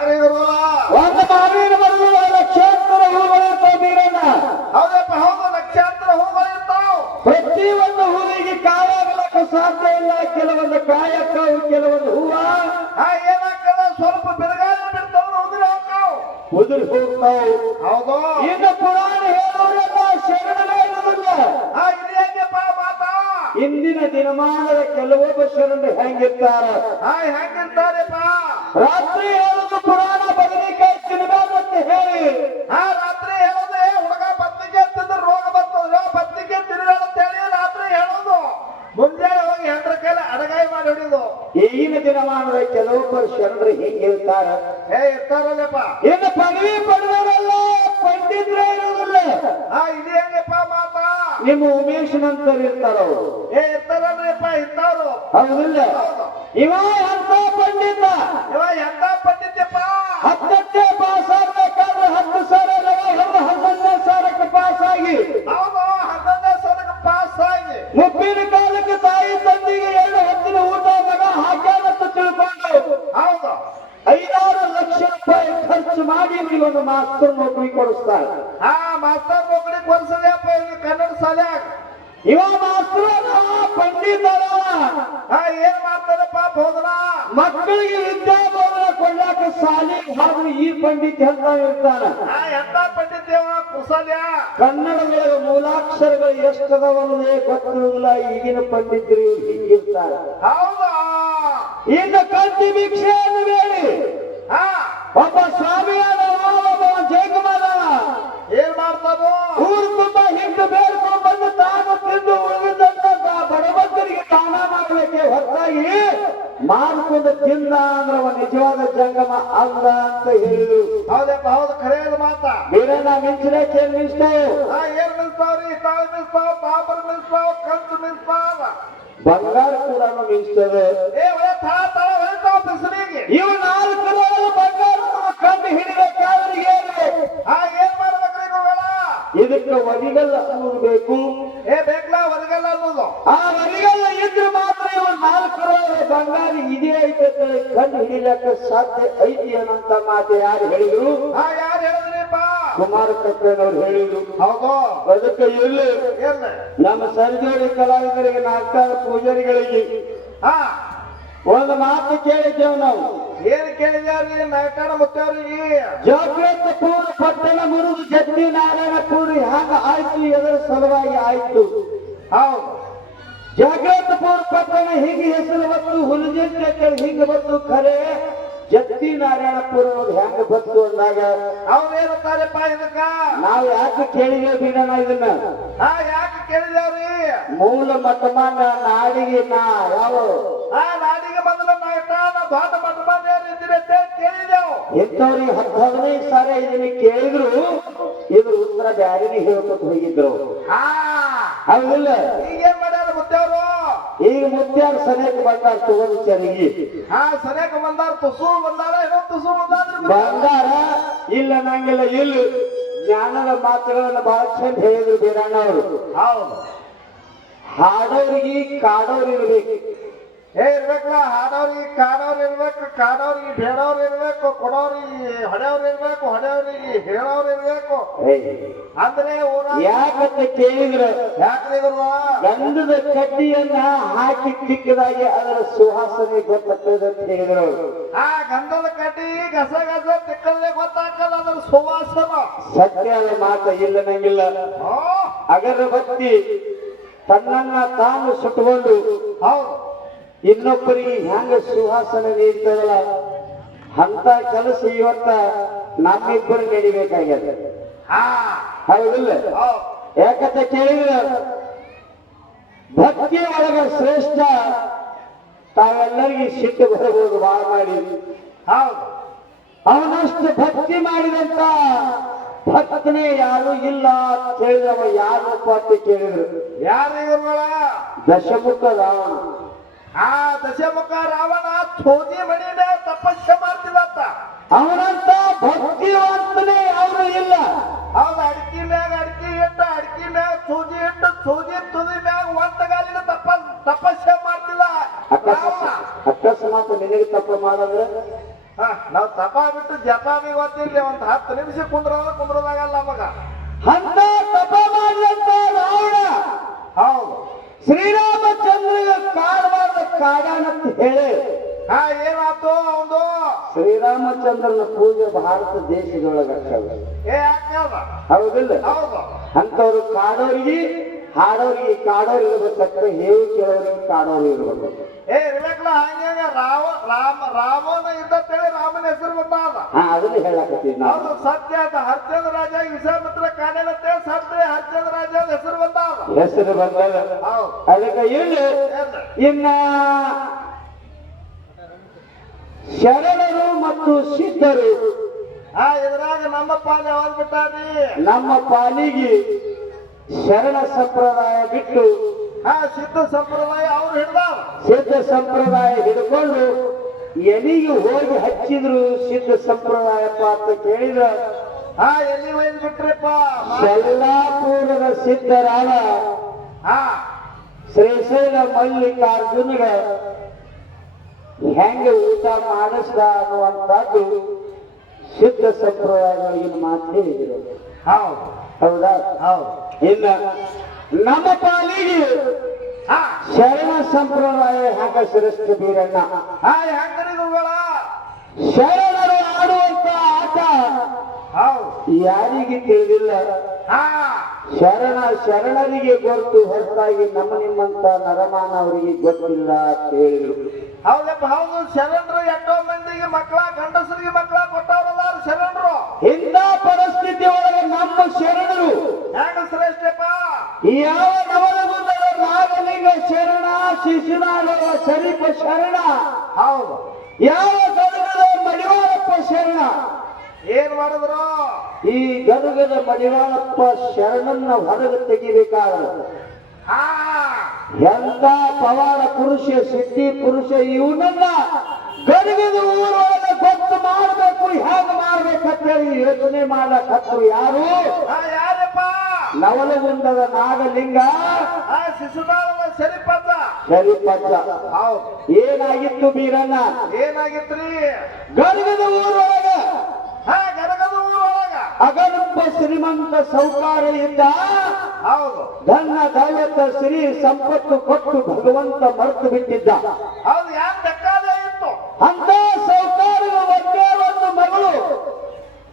ಒಂದು ಮಾವಿನ ಮರಗಳು ಲಕ್ಷಾಂತರ ಹೂಗಳಿರ್ತಾವ ಬೀರಣ್ಣ. ಹೌದಪ್ಪ ಹೌದು ಲಕ್ಷಾಂತರ ಹೂಗಳು ಇರ್ತಾವ. ಪ್ರತಿ ಒಂದು ಹೂವಿಗೆ ಕಾಯಾಗಲಕ್ಕ ಸಾಧ್ಯ ಇಲ್ಲ. ಕೆಲವೊಂದು ಕಾಯಕ್ಕವು ಕೆಲವೊಂದು ಹೂವ. ಏನಾಗ್ತದ? ಸ್ವಲ್ಪ ಬಿರುಗಾಳಿ ಬಿಡ್ತಾವ ಉದುರಿ ಹೋಗ್ತಾವ ಉದುರಿ ಹೋಗ್ತಾವು. ಹೌದು. ಇನ್ನು ಪುರಾಣ ಹೇಳೋರೆಲ್ಲ ಶರಣರೇ ಮಾತಾ? ಇಂದಿನ ದಿನಮಾನದ ಕೆಲವೊಬ್ಬ ಶರಣರು ಹೆಂಗಿರ್ತಾರ? ಹೆಂಗಿರ್ತಾರೆಪ್ಪ? ರಾತ್ರಿ ಹೇಳುದು ಕೆಲವೊಬ್ಬರು ಶರಣರು ಇರ್ತಾರ ಹೇ ಇರ್ತಾರಲ್ಲಪ್ಪ. ಇನ್ನು ಪದವಿ ಪಡೆದವರಲ್ಲ? ಪಂಡಿತರೇ ಇರೋದಿಲ್ಲ ಆ ಇದೇನಪ್ಪ ಮಾತಾ? ನಿಮ್ಮ ಉಮೇಶ್ ನಂತರ ಇರ್ತಾರ ಅವರು. ಏ ಇರ್ತಾರು ಹೌದಿಲ್ಲ. ಇವ ಎಂತ ಪಂಡಿತ? ಇವ ಎಂತ ಪಂಡಿತಪ್ಪ ಒಂದು ಮಾಸ್ತರ್ ನೌಕರಿ ಕೊಡಿಸ್ತಾರೆ. ಆ ಮಾಸ್ತರ್ ನೌಕರಿ ಕೊಡಿಸದ್ಯಪ್ಪ ಇವ್ನು ಕನ್ನಡ ಶಾಲ್ಯಾಗ ಇವ ಮಾಸ್ತರ್ ಪಂಡಿತ ಆ ಏನ್ ಮಾಡ್ತಾರಪ್ಪ ಹೋದ್ರ ಮಕ್ಕಳಿಗೆ ವಿದ್ಯಾಭೋಧನ ಕೊಡ್ಲಾಕ ಸಾಲಿ ಹಾಗೂ ಈ ಪಂಡಿತ ಎಂತ ಇರ್ತಾನ ಆ ಎಂತ ಪಂಡಿತ ಕುಶಲ್ಯ? ಕನ್ನಡದೊಳಗೆ ಮೂಲಾಕ್ಷರಗಳು ಎಷ್ಟದವನ್ನೇ ಗೊತ್ತಿರುವುದಿಲ್ಲ. ಈಗಿನ ಪಂಡಿತರು ಹೀಗಿರ್ತಾರ. ಹೌದಾ? ಇನ್ನು ಕಂತಿ ಭಿಕ್ಷೆಯನ್ನು ಅಂತ. ನೀರನ್ನ ಮಿಂಚಿನ ಚೇರ್ ಮಿಂಚ್ತಾವು ಏನ್ ತಾಳ ಮಿಂಚ್ತಾವ ಪಾಪರ್ ಮಿಂಚ್ತಾವ ಕಂಚು ಮಿಂಚ್ತಾವ ಬಂಗಾರ ಕೂಡ ಮಿಂಚ್ತದೆ ಏ ಒಳ್ಳೆ ತಾಳ ತಾಳ ಹೊಳಿತಾವ ನಾಲ್ಕು ಬಂಗಾರ ಕಂಡು ಹಿಡಿಬೇಕಾದ್ರೆ ಏನು ಏನ್ ಮಾಡ್ಬೇಕ್ರಿ ಇವುಗಳ ಇದಕ್ಕೆ ಒದಿಗಲ್ಲ ಅನ್ನೋದು ಬೇಕು. ಏ ಬೇಕಲ್ಲ ಒದಿಗಲ್ಲ ಅನ್ನೋದು. ಆ ಒದಿಗಲ್ಲ ಇದ್ರೆ ಮಾತ್ರ ಇವು ನಾಲ್ಕು ಬಂಗಾರ ಇದೇ ಐತೆ ಕಂಡು ಹಿಡಿಲಕ್ಕೆ ಸಾಧ್ಯ ಐತಿ ಅನ್ನಂತ ಮಾತು ಯಾರು ಹೇಳಿದ್ರು? ಆ ಕುಮಾರ ಕಪ್ಪನವ್ರು ಹೇಳಿದ್ರು? ಹೌದು. ಅದಕ್ಕೆ ಇಲ್ಲಿ ನಮ್ಮ ಸರ್ಜೋಡಿ ಕಲಾವಿದರಿಗೆ ನಾಲ್ಕಾರು ಪೂಜಾರಿಗಳಿಗೆ. ಹಾ. ಒಂದು ಮಾತು ಕೇಳಿದ್ದೇವೆ ನಾವು. ಏನ್ ಕೇಳಿದ್ಯಾರ್ರಿ ನಾಯಕನ ಮುತ್ತವ್ರಿಗೆ? ಜಾಗೃತ ಪೂರ್ಣ ಪಟ್ಟಣ ಮುರುದು ನಾರಾಯಣ ನಾರಾಯಣಪುರ ಹಾಗ ಆಯ್ತು ಎದರ ಸಲುವಾಗಿ ಆಯ್ತು. ಹೌದು. ಜಾಗೃತ ಪೂರ್ಣ ಪಟ್ಟಣ ಹೀಗೆ ಹೆಸರು ಬಂತು ಹುಲಿಜೆಂಟೆ ಹಿಂಗೆ ಬಂತು ಖರೆ ಜತ್ತಿ ನಾರಾಯಣಪುರ ಹೆಂಗ ಬಂತು ಅಂದಾಗ ಅವ್ರು ಏನಂತಾರಪ್ಪ ಇದಕ್ಕ. ನಾವು ಯಾಕೆ ಕೇಳಿದೆ ಬೀಡಣ ಇದನ್ನ? ಹಾ ಯಾಕೆ ಕೇಳಿದವ್ರಿ? ಮೂಲ ಮತಮಾನ ನಾಡಿಗೆ ನಾ ಯಾವ ಆ ನಾಡಿಗೆ ಬಂದ್ರ ನಾ ದೊಡ್ಡ ಮಟ್ಟಮಾನ ಕೇಳಿದೆವು. ಹತ್ತು ಹದಿನೈದು ಸಾರಿ ಇದನ್ನ ಕೇಳಿದ್ರು ಇದ್ರ ಉತ್ತರ ಬ್ಯಾರಿನೇ ಹೇಳ್ಕೊತ ಹೋಗಿದ್ರು. ಹಾ. ಹೌದಿಲ್ಲ? ಈಗೇನ್ ಮಾಡ್ಯಾರ ಮುತ್ತವ್ರು ಈಗ ಮುತ್ಯಾರ ಸನೇಕ ಬಂದಾರ ತಗೊಂಡು ಚರಿಗೆ ಹಾ ಸರಿಯಾಗ ಬಂದಾರ ತುಸು ಬಂದಾರ ಏನೋ ತುಸು ಬಂದಾರ ಬಂದಾರ? ಇಲ್ಲ ನಂಗಿಲ್ಲ ಇಲ್ಲ. ಜ್ಞಾನದ ಮಾತುಗಳನ್ನ ಬಹಳ ಚಂದ ಹೇಳಿದ್ರು ಬೀರಣ್ಣ ಅವರು ಹೌದು. ಹಾಡೋರಿಗೆ ಕಾಡೋರು ಇರ್ಬೇಕು. ಏ ಇರ್ಬೇಕಲ್ಲ ಹಾಡೋರಿ ಕಾಡೋರ್ ಇರ್ಬೇಕು ಕಾಡೋರಿ ಬೇಡೋರ್ ಇರ್ಬೇಕು ಕೊಡೋರಿಗೆ ಹೊಡೆಯವ್ರ ಇರ್ಬೇಕು ಹೊಡೆಯವ್ರಿಗೆ ಹೇಳೋರ್ ಇರ್ಬೇಕು. ಅಂದ್ರೆ ಯಾಕಂತ ಕೇಳಿದ್ರ ಯಾಕ್ರಿ ಗುರುವ? ಗಂಧದ ಕಡ್ಡಿಯನ್ನ ಹಾಕಿ ತಿಕ್ಕದಾಗೆ ಅದರ ಸುಹಾಸನೆ ಗೊತ್ತಾಗ್ತದೆ ಅಂತ ಹೇಳಿದ್ರು. ಆ ಗಂಧದ ಕಡ್ಡಿ ಗಸ ಗಸ ತಿಕ್ಕಲ್ಲೇ ಗೊತ್ತಾಗಲ್ಲ ಅದ್ರ ಸುವಾಸನ. ಸತ್ಯದ ಮಾತ ಇಲ್ಲ ನಂಗಿಲ್ಲ. ಅಗರಬತ್ತಿ ತನ್ನನ್ನ ತಾನು ಸುಟ್ಟುಕೊಂಡು ಹೌದು. ಇನ್ನೊಬ್ಬರಿಗೆ ಹೆಂಗ ಸುಹಾಸನೆ ನೀಡ್ತದಲ್ಲ ಅಂತ ಕೆಲಸ ಇವತ್ತ ನಮ್ಮಿಬ್ಬರು ನಡಿಬೇಕಾಗ್ಯದ. ಹಾ. ಹೌದಿಲ್ಲ? ಹೌದು. ಯಾಕಂತ ಕೇಳಿದ್ರೆ ಭಕ್ತಿ ಒಳಗ ಶ್ರೇಷ್ಠ ತಾವೆಲ್ಲರಿಗೆ ಸಿಟ್ಟು ಬರಬಹುದು ಬಾಳ ಮಾಡಿ. ಹೌದು. ಅವನಷ್ಟು ಭಕ್ತಿ ಮಾಡಿದಂತ ಭಕ್ತನೇ ಯಾರು ಇಲ್ಲ ಅಂತ ಯಾರು ಅಂತ ಕೇಳಿದ್ರು. ಯಾರು ದಶಮುಖದ ಆ ದಶಮುಖ ರಾವಣ ಚೋದಿ ಮಣಿ ಮೇಲೆ ತಪಸ್ಸೆ ಮಾಡ್ತಿಲ್ಲಂತ ಅವನಂತ ಭಕ್ತಿವಂತನೇ ಯಾರು ಇಲ್ಲ. ಹೌದು ಅಡಿಕೆ ಮ್ಯಾಗ ಅಡಿಕೆ ಇಟ್ಟ ಅಡಿಕೆ ಮ್ಯಾಗ ಸೂಜಿ ಇಟ್ಟ ಸೂಜಿ ತುದಿ ಮ್ಯಾಗ ಒಂದ ಗಾಲಿನ ತಪ ತಪಸ್ಸೆ ಮಾಡ್ತಿಲ್ಲ ಅಕಸ್ಮಾತ್ ನಿನಗೆ ತಪ್ಪ ಮಾಡಂದ್ರೆ? ಹಾ ನಾವ್ ತಪ ಬಿಟ್ಟು ಜಪ ಬಿ ಗೊತ್ತಿಲ್ಲ ಒಂದ್ ಹತ್ತು ನಿಮಿಷ ಕುಂದ್ರದ ಕುಂದ್ರದಾಗಲ್ಲ ನಮಗ. ಅಂತ ತಪ ಮಾಡಿದಂತ ರಾವಣ. ಹೌದು. ಶ್ರೀರಾಮಚಂದ್ರ ಕಾಡಬಾರ್ದ ಕಾಡಾನಂತ ಹೇಳಿ. ಹಾ ಏನಾತು ಅವಂದು ಶ್ರೀರಾಮಚಂದ್ರನ ಪೂಜೆ ಭಾರತ ದೇಶದೊಳಗ ಏ ಹೌದಿಲ್ಲ? ಹೌದು. ಅಂತವ್ರು ಕಾಡೋರಿಗೆ ಹಾಡೋರಿಗೆ ಕಾಡೋರು ಇರ್ಬೇಕಂತ ಹೇಳಿ ಕೇಳೋರಿಗೆ ಕಾಡೋರು ಇರ್ಬೇಕು. ಏ ಇರ್ಬೇಕಲ್ಲ ಹಂಗೆ ರಾಮ ರಾಮ ರಾಮನ ಇದ್ದಂತೇಳಿ ರಾಮನ ಹೆಸರು ಬಂದಾದ ಹಾ ಅದನ್ನ ಹೇಳಕತ್ತೀನಿ ನಾವು ಹೌದು ಸತ್ಯ ಅಂತ ಹರಿಚಂದ್ರ ರಾಜ ವಿಶ್ವಾಮಿತ್ರ ಕಾಣಲತ್ತೇಳಿ ಸತ್ಯ ಹರಿಚಂದ್ರ ರಾಜ ಹೆಸರು ಬಂದಾದ ಹೆಸರು ಬಂದ ಹೌದು. ಅದಕ್ಕೆ ಇಲ್ಲಿ? ಇನ್ನ ಶರಣರು ಮತ್ತು ಸಿದ್ಧರು. ಆ ಇದ್ರಾಗ ನಮ್ಮ ಪಾಲಿ ಯಾವಾಗ ಬಿಟ್ಟಾರಿ ನಮ್ಮ ಪಾಲಿಗೆ ಶರಣ ಸಂಪ್ರದಾಯ ಬಿಟ್ಟು ಆ ಸಿದ್ಧ ಸಂಪ್ರದಾಯ ಅವ್ರು ಹಿಡ್ದ ಸಿದ್ಧ ಸಂಪ್ರದಾಯ ಹಿಡ್ಕೊಂಡು ಎಲಿಗೆ ಹೋಗಿ ಹಚ್ಚಿದ್ರು ಸಿದ್ಧ ಸಂಪ್ರದಾಯಪ್ಪ ಅಂತ ಕೇಳಿದ್ರ. ಆ ಎಲ್ಲಿ ಒಯ್ದು ಬಿಟ್ರಿಪ್ಪ. ಸಲ್ಲಾಪುರದ ಸಿದ್ಧರಾದ ಆ ಶ್ರೀಶೈಲ ಮಲ್ಲಿಕಾರ್ಜುನಗ ಹೆಂಗ ಊಟ ಮಾಡಿಸ್ದ ಅನ್ನುವಂಥದ್ದು ಸಿದ್ಧ ಸಂಪ್ರದಾಯಗಳಿಗಿನ ಮಾತು ಹೇಳಿದರು. ಹೌದು. ಹೌದಾ? ಹೌದು. ಇನ್ನ ನಮ್ಮ ಪಾಲಿಗೆ ಆ ಶರಣ ಸಂಪ್ರದಾಯ ಹೆಂಗ ಶ್ರೇಷ್ಠ ಬೀರಣ್ಣ. ಶರಣರು ಆಡುವಂತ ಆಟ ಹೌದು. ಯಾರಿಗೆ ತಿಳಿದಿಲ್ಲ ಹಾ. ಶರಣ ಶರಣರಿಗೆ ಗೊತ್ತು ಹೊರತಾಗಿ ನಮ್ಮ ನಿಮ್ಮಂತ ನರಮಾನ ಅವರಿಗೆ ಗೊತ್ತಿಲ್ಲ ಅಂತ ಹೇಳಿದ್ರು. ಹೌದಪ್ಪ ಹೌದು. ಶರಣರು ಎಷ್ಟೋ ಮಂದಿಗೆ ಮಕ್ಕಳ ಗಂಡಸರಿಗೆ ಮಕ್ಕಳ ಕೊಟ್ಟವರಲ್ಲ ಶರಣರು. ಇಂಥ ಪರಿಸ್ಥಿತಿ ಒಳಗೆ ನಮ್ಮ ಶರಣರು. ಹೆಂಗ ಶ್ರೇಷ್ಠಪ್ಪ? ಯಾವ ನವರಗುಂದರ ನಾಗಲಿಂಗ ಶರಣ ಶಿಶುನಾಗ ಶರೀಪ ಶರಣ. ಹೌದು. ಯಾವ ಗದಗದ ಮಡಿವಾಳಪ್ಪ ಶರಣ ಏನ್ ಮಾಡಿದ್ರು ಈ ಗದುಗದ ಮಡಿವಾಳಪ್ಪ ಶರಣನ್ನ ಹೊರಗೆ ತೆಗಿಬೇಕಾದ್ರು ಹಾ. ಎಂತ ಪವಾಡ ಪುರುಷ ಸಿದ್ಧಿ ಪುರುಷ ಇವನನ್ನ ಗದುಗದ ಊರೊಳಗೆ ಗೊತ್ತು ಮಾಡಬೇಕು ಹೇಗೆ ಮಾಡ್ಬೇಕಂತ ಹೇಳಿ ಯೋಚನೆ ಮಾಡಕತ್ತರು ಯಾರು? ಯಾರಪ್ಪ? ನವಲಗುಂದದ ನಾಗಲಿಂಗ. ಶರೀಫಜ್ಜ ಹೌದು. ಏನಾಗಿತ್ತು ಬೀರಣ್ಣ? ಏನಾಗಿತ್ರಿ? ಗದಗದ ಊರೊಳಗ ಊರೊಳಗ ಶ್ರೀಮಂತ ಸೌಕಾರ ಇದ್ದ ಹೌದು. ಧನ ದೌಲತ ಶ್ರೀ ಸಂಪತ್ತು ಕೊಟ್ಟು ಭಗವಂತ ಮರೆತು ಬಿಟ್ಟಿದ್ದ. ಹೌದು ಯಾಕೆ ಇತ್ತು. ಅಂತ ಸೌಕಾರದ ಒಂದೇ ಒಂದು ಮಗಳು.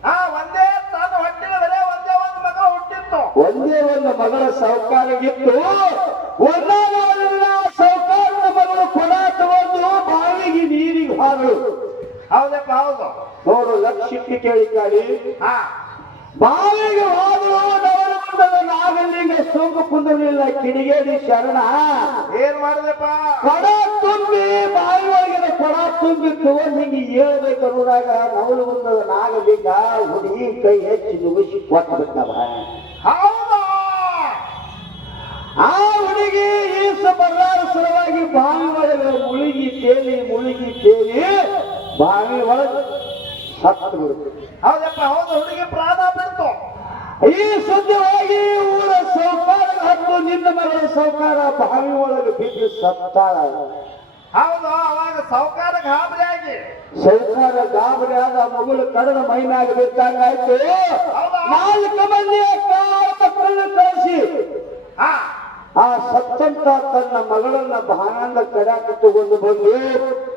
ಆ ಒಂದೇ ತಾನು ಒಂದೇ ಒಂದು ಮಗ ಹುಟ್ಟಿತ್ತು. ಒಂದೇ ಒಂದು ಮಗಳ ಸೌಕಾರಗಿತ್ತು ಒಂದಾದ ಸೌಕಾರದ ಮಗಳು ಕೊಡ ತಗೊಂಡು ಬಾವಿಗೆ ನೀರಿಗೆ ಹಾರು ಹೌದಪ್ಪ ಹೌದು. ನೋಡು ಲಕ್ಷಕ್ಕೆ ಕೇಳಿ ಕಾಳಿ ಹಾ. ಬಾವಿಗೆ ನವಲಗುಂದದ ನಾಗಲಿಂಗ ಸೋಂಕು ಕುಂದಲಿಲ್ಲ ಕಿಡಿಗೇಡಿ ಶರಣ. ಏನ್ ಮಾಡಿದೆಪ್ಪ? ಕೊಡ ತುಂಬಿ ಬಾವಿ ಒಳಗಿನ ಕೊಡ ತುಂಬಿ ತಗೊಂಡ್ ಹಿಂಗೆ ಹೇಳ್ಬೇಕು ಅನ್ನೋದಾಗ ನವಲು ಬಂದದ ನಾಗಲಿಂಗ ಹುಡುಗಿ ಕೈ ಹೆಚ್ಚಿ ಮುಗಿಸಿ ಕೊಟ್ಟು ಬಿಟ್ಟವ. ಹೌದಾ? ಆ ಹುಡುಗಿ ಈಸ ಬರಲಾರ ಸಲುವಾಗಿ ಬಾವಿ ಒಳಗೆ ಮುಳುಗಿ ತೇಲಿ ಮುಳುಗಿ ತೇಲಿ ಬಾವಿ ಒಳಗೆ ಸತ್ತು ಬಿಡುತ್ತೆ. ಹೌದಪ್ಪ ಹೌದು ಹುಡುಗಿ ಪ್ರಾಣ ಬಿಡ್ತು ಈ ಸುದ್ದಿ ಹೋಗಿ ಊರ ಸೌಕಾರ ಹತ್ತು ನಿನ್ನ ಮಗಳ ಸೌಕಾರ ಬಾವಿ ಒಳಗೆ ಬಿದ್ದು ಸತ್ತಾಳ. ಹೌದು ಅವಾಗ ಸೌಕಾರ ಗಾಬರಿ ಆಗಿ. ಸೌಕಾರ ಗಾಬರಿ ಆದ ಮಗಳು ಕಡದ ಮೈನಾಗ ಬಿದ್ದಂಗಾಯ್ತು ನಾಲ್ಕು ಮಂದಿ ಕಾಳ ಮಕ್ಕಳನ್ನ ಕಳಿಸಿ. ಹಾ. ಆ ಸತ್ತಂತ ತನ್ನ ಮಗಳನ್ನ ಬಾಣಂದ ಕಡ್ಯಾಕ ತಗೊಂಡು ಬಂದು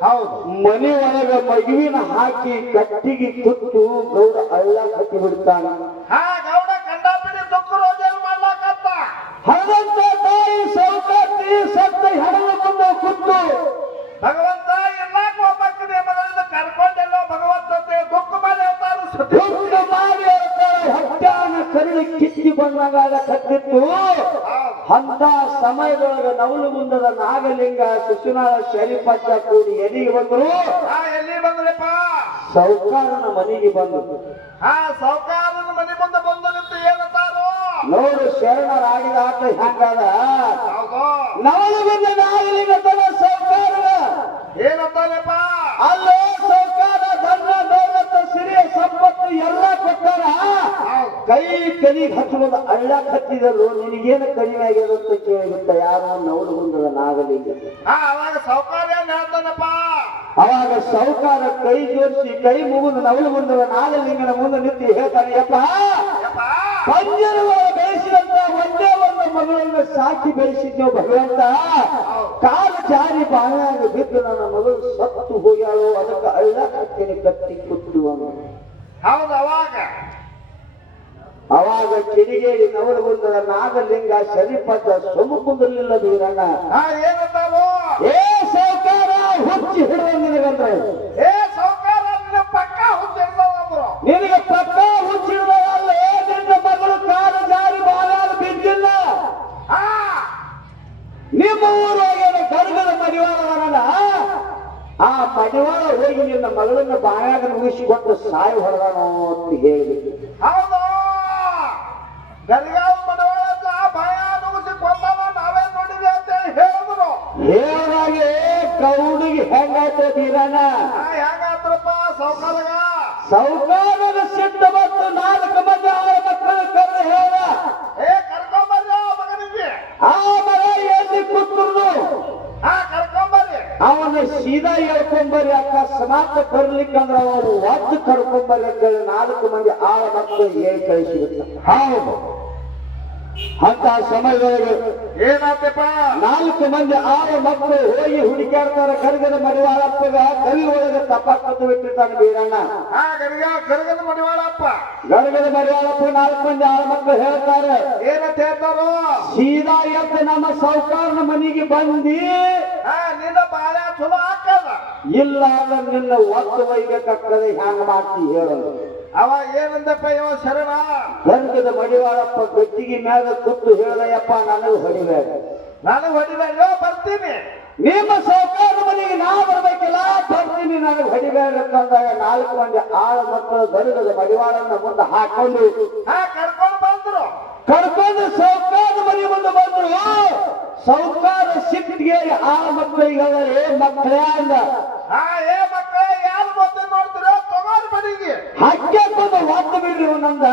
ಹೌದು. ಮನೆ ಒಳಗ ಮಗುವಿನ ಹಾಕಿ ಕಟ್ಟಿಗೆ ತುತ್ತು ಗೌಡ ಅಳ್ಳ ಕಟ್ಟಿ ಬಿಡ್ತಾನ. ಹಾ ಗೌಡ ಕಂಡಾಪಿಡಿ ದುಃಖ ರೋಜಲ್ ಮಾಡ್ಲಾಕತ್ತ? ಹಣದಂತ ತಾಯಿ ಸೌಕರ್ತಿ ಸತ್ತ ಹೆಣದ ಮುಂದೆ ಕುತ್ತು ಭಗವಂತ ಎಲ್ಲಾ ಕರ್ಕೊಂಡೆಲ್ಲೋ ಭಗವಂತ ದುಃಖ ಮಾಡಿ ಹೇಳ್ತಾರು ಹೊಟ್ಟಾನ ಕಿತ್ತಿಕೊಂಡಾಗ ಕತ್ತಿತ್ತು ಅಂತ ಸಮಯದೊಳಗ ನವಲು ಮುಂದದ ನಾಗಲಿಂಗ ಶಿಶುನಾಳ ಶರೀಫ ಕೂಡಿ ಎಲ್ಲಿಗೆ ಬಂದರು? ಎಲ್ಲಿ ಬಂದ್ರಪ್ಪ? ಸೌಕಾರನ ಮನೆಗೆ ಬಂದರು. ಆ ಸೌಕಾರನ ಮನೆ ಮುಂದೆ ಬಂದು ನಿಂತು ಏನಂತಾರು ನೋಡು ಶರಣರಾಗಿದ ಆತ ಹೆಂಗದ ನವಲು ಬಂದ ನಾಗಲಿಂಗ ತನ್ನ ಸೌಕಾರ ಏನಪ್ಪ ಅಲ್ಲೋ ಕೈ ಕಲಿಗೆ ಹಚ್ಚುವುದು ಅಳ್ಳ ಹತ್ತಿದಲು ನಿನಗೇನು ಕಡಿಮೆ ಆಗ್ಯದ ಅಂತ ಕೇಳಿಬಿಟ್ಟ ಯಾರೋ ಹೊಂದದ ನಾಗಲಿಂಗ ಅವಾಗ ಸೌಕಾರ ಹೇಳ್ತಾನಪ್ಪ? ಅವಾಗ ಸೌಕಾರ ಕೈ ಜೋಡಿಸಿ ಕೈ ಮುಗಿದು ನವಲು ಹೊಂದದ ನಾಗಲಿಂಗನ ಮುಂದೆ ನಿಂತು ಹೇಳ್ತಾನೆ ಯಪ್ಪ ಬೇಯಿಸಿದಂತ ಒಂದೇ ಒಂದು ಮಗಳನ್ನು ಸಾಕಿ ಬೇಯಿಸಿದ್ದು ಭಗವಂತ. ಕಾಲ ಜಾರಿ ಬಾಯಾಗಿ ಬಿದ್ದು ನನ್ನ ಮಗಳು ಸತ್ತು ಹೋಗ್ಯಾಳು ಅದಕ್ಕೆ ಅಳ್ಳ ಕತ್ತಿನ ಕತ್ತಿ ಕುತ್ತು. ಹೌದು ಅವಾಗ. ಅವಾಗ ಕಿಡಿಗೇಡಿ ಬಂದ ನಾಗಲಿಂಗ ಶರೀಪದ ಸೊಮುಕುಂದಲಿಲ್ಲ ಹಾ ಏನಂತಾರು ಏ ಸೌಕಾರ ಹುಚ್ಚಿ ನಿನಗಂದ್ರೆ. ಏ ಸೌಕಾರ ನಿನ್ನ ಪಕ್ಕ ಹುಚ್ಚಿರ್ತಾವಂದ್ರು ನಿನಗೆ ಪಕ್ಕ ಹುಚ್ಚಿಡುವಲ್ಲ ನಿನ್ನ ಮಗಳು ಕಾಲ ಜಾರಿ ಬಾಯಾಗ ಬಿದ್ದಿಲ್ಲ. ನಿಮ್ಮ ಊರು ಹೋಗಿ ಗರ್ಗದ ಮಡಿವಾಳವರಲ್ಲ ಆ? ಮಡಿವಾಳ ಹೋಗಿ ನಿನ್ನ ಮಗಳನ್ನ ಬಾಯಾಗ ಮುಗಿಸಿಕೊಂಡು ಸಾಯಿ ಹೊರದಾನೋ ಅಂತ ಹೇಳಿ ಹೌದು. ಗರಿಗಾವ್ ಮಡವಾಳದ ಭಯ ನುಗ್ಸಿ ಕೊಂದವ ನಾವೇ ನೋಡಿದ್ವಿ ಅಂತ ಹೇಳಿ ಹೇಳಿದ್ರು ಹೇಳಾಗೆ ಕೌಡಿಗೆ ಹೆಂಗಾಯ್ತು ಬೀರಣ್ಣ ಹೆಂಗಾದ್ರಪ್ಪ ಸೌಕರ್ಯ ಸೌಕಾರದ ಸಿಟ್ಟ ಮತ್ತು ನಾಲ್ಕು ಮಂದಿ ಅವರ ಮಕ್ಕಳು ಕರೆದು ಹೇಳ ಏ ಕರ್ಕೊಂಬರ್ರಿ ಆ ಮಗನಿಗೆ ಆ ಮಗ ಎಲ್ಲಿ ಹಾ ಕರ್ಕೊಂಬರ್ರಿ ಅವನ ಸೀದಾ ಹೇಳ್ಕೊಂಬರ್ರಿ ಅಕಸ್ಮಾತ್ ಕರ್ಲಿಕ್ಕಂದ್ರೆ ಅವರು ಒದ್ದು ಕರ್ಕೊಂಬರ್ರಿ ಅಂತೇಳಿ ನಾಲ್ಕು ಮಂದಿ ಆಳ ಮಕ್ಕಳು ಹೇಳಿ ಕಳಿಸಿರುತ್ತೆ ಹೌದು. ಅಂತ ಸಮಯದೊಳಗೆ ಏನಾತಪ್ಪ ನಾಲ್ಕು ಮಂದಿ ಆರು ಮಕ್ಕಳು ಹೋಗಿ ಹುಡುಕಾಡ್ತಾರ ಕರಗದ ಮಡಿವಾಳಪ್ಪಗ ಕವಿ ಒಳಗೆ ತಪ್ಪಾಕತ್ತು ಬಿಟ್ಟಿರ್ತಾನೆ ಬೀರಣ್ಣ. ಗರಗದ ಮಡಿವಾಳಪ್ಪ. ಗರಗದ ಮಡಿವಾಳಪ್ಪ ನಾಲ್ಕು ಮಂದಿ ಆರು ಮಕ್ಕಳು ಹೇಳ್ತಾರೆ ಏನಂತ ಹೇಳ್ತಾರೋ? ಸೀದಾ ಎದ್ದು ನಮ್ಮ ಸೌಕಾರನ ಮನೆಗೆ ಬಂದಿ ಆ ನಿನ್ನ ಬಾಳೆ ಚಲೋ ಹಾಕದ. ಇಲ್ಲ ಅಂದ್ರೆ ನಿನ್ನ ಒತ್ತು ಒಯ್ಬೇಕಾಗ್ತದೆ ಹ್ಯಾಂಗ ಮಾಡ್ತಿ ಹೇಳೋದು. ಅವಾಗ ಏನಂದಪ್ಪ ಇವ ಶರಣ? ಗಂಗದ ಮಡಿವಾಳಪ್ಪ ಗಜ್ಜಿಗೆ ಮ್ಯಾಗ ಕೂತು ಹೇಳ್ದಯ್ಯಪ್ಪ ನನಗೆ ಹೊಡಿಬೇಡ. ನನಗೆ ಹೊಡಿಬೇಡ ಬರ್ತೀನಿ. ನಿಮ್ಮ ಸೌಕಾರ ಮನೆಗೆ ನಾ ಬರ್ಬೇಕಿಲ್ಲ ಬರ್ತೀನಿ ನನಗೆ ಹೊಡಿಬೇಡ ಅಂತಂದಾಗ ನಾಲ್ಕು ಮಂದಿ ಆಳ ಮಕ್ಕಳು ಗರುಡದ ಮಡಿವಾಳನ್ನ ಮುಂದೆ ಹಾಕೊಂಡು ಹಾ ಕರ್ಕೊಂಡು ಬಂದ್ರು. ಕರ್ಕೊಂಡು ಸೌಕಾರ ಮನೆ ಮುಂದೆ ಬಂದ್ರು. ಸೌಕಾರ ಸಿಕ್ಕಿಗೆ ಆ ಮಕ್ಕಳಿಗೆ ಏ ಮಕ್ಕಳೇ ಅಂದ. ಹಾ ಏ ಮಕ್ಕಳೇ ಯಾರು ಮತ್ತೆ ನೋಡ್ತೀರೋ ಹಕ್ಕೆಕೊಂಡು ಒತ್ತು ಬಿಡ್ರಿ ನಂದ.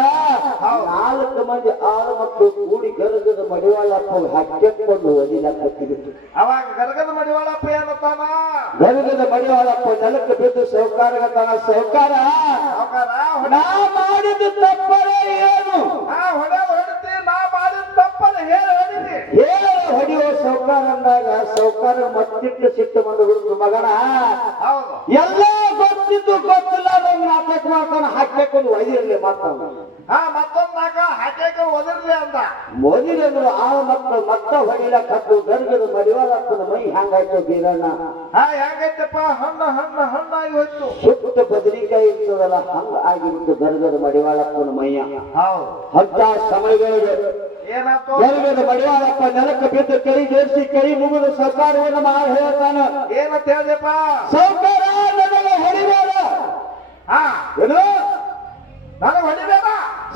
ನಾಲ್ಕು ಮಂದಿ ಆಳು ಮಕ್ಕಳು ಕೂಡಿ ಗರಗದ ಮಡಿವಾಳಪ್ಪ ಹಕ್ಕೆಕೊಂಡು ಒದಿಲಕ್ಕ ಬಿಟ್ಟು ಅವಾಗ ಗರಗದ ಮಡಿವಾಳಪ್ಪ ಏನತ್ತಾನ ಗರಗದ ಮಡಿವಾಳಪ್ಪ ನೆಲಕ್ಕೆ ಬಿದ್ದು ಸೌಕಾರಗ ತನ ಸೌಕಾರ ನಾ ಮಾಡಿದ ತಪ್ಪರೇ ಏನು? ನಾ ಮಾಡಿದ ತಪ್ಪಲ್ಲ ಹೇಳಿ ಹೊಡಿರಿ ಹೇಳ ಹೊಡೆಯುವ ಸೌಕಾರ ಅಂದಾಗ ಸೌಕಾರ ಮತ್ತಿಟ್ಟು ಸಿಟ್ಟು ಬಂದು ಮಗನ. ಹೌದು. ಎಲ್ಲ ಗೊತ್ತಿದ್ದು ಗೊತ್ತಿಲ್ಲ ನಂಗೆ ನಾಟಕ ಮಾಡ್ತಾನೆ ಹಾಕ್ಕೊಂಡು ಒಯ್ದಿರ್ಲಿ ಮಾತಾಡ ಹಾ ಮತ್ತೊಂದ್ ನಾಕ ಹಾಕ್ಯಾಕ ಒದಿರ್ಲಿ ಅಂತ. ಮೋದಿರಂದ್ರು ಆ ಮಕ್ಕಳು ಮತ್ತ ಹೊಡಿಲ ಕಟ್ಟು ಗರ್ಗದ ಮಡಿವಾಳಪ್ಪನ ಮೈ ಹ್ಯಾಂಗಾಯ್ತು ಬೀರಣ್ಣ? ಹಾ ಹೆಂಗೈತಪ್ಪ ಹಣ್ಣ ಹಣ್ಣ ಹಣ್ಣಾಗಿ ಹೋಯ್ತು. ಸುತ್ತ ಬದಲಿಕಾಯಿ ಇರ್ತದಲ್ಲ ಹಂಗ ಆಗಿಬಿಟ್ಟು ಗರ್ಗದ ಮಡಿವಾಳಪ್ಪನ ಮೈಯ. ಹೌದು. ಅಂತ ಸಮಯಗಳಿಗೆ ಗರ್ಗದ ಮಡಿವಾಳಪ್ಪ ನೆಲಕ್ಕೆ ಬಿದ್ದು ಕೈ ಜೇರಿಸಿ ಕೈ ಮುಗಿದು ಸರ್ಕಾರವನ್ನು ಮಾಡಿ ಹೇಳ್ತಾನ ಏನಂತ ಹೇಳಿದೆಪ್ಪ? ಸೌಕಾರ ಏನು? ನಾನು ಹೊಡಿಬೇಡ.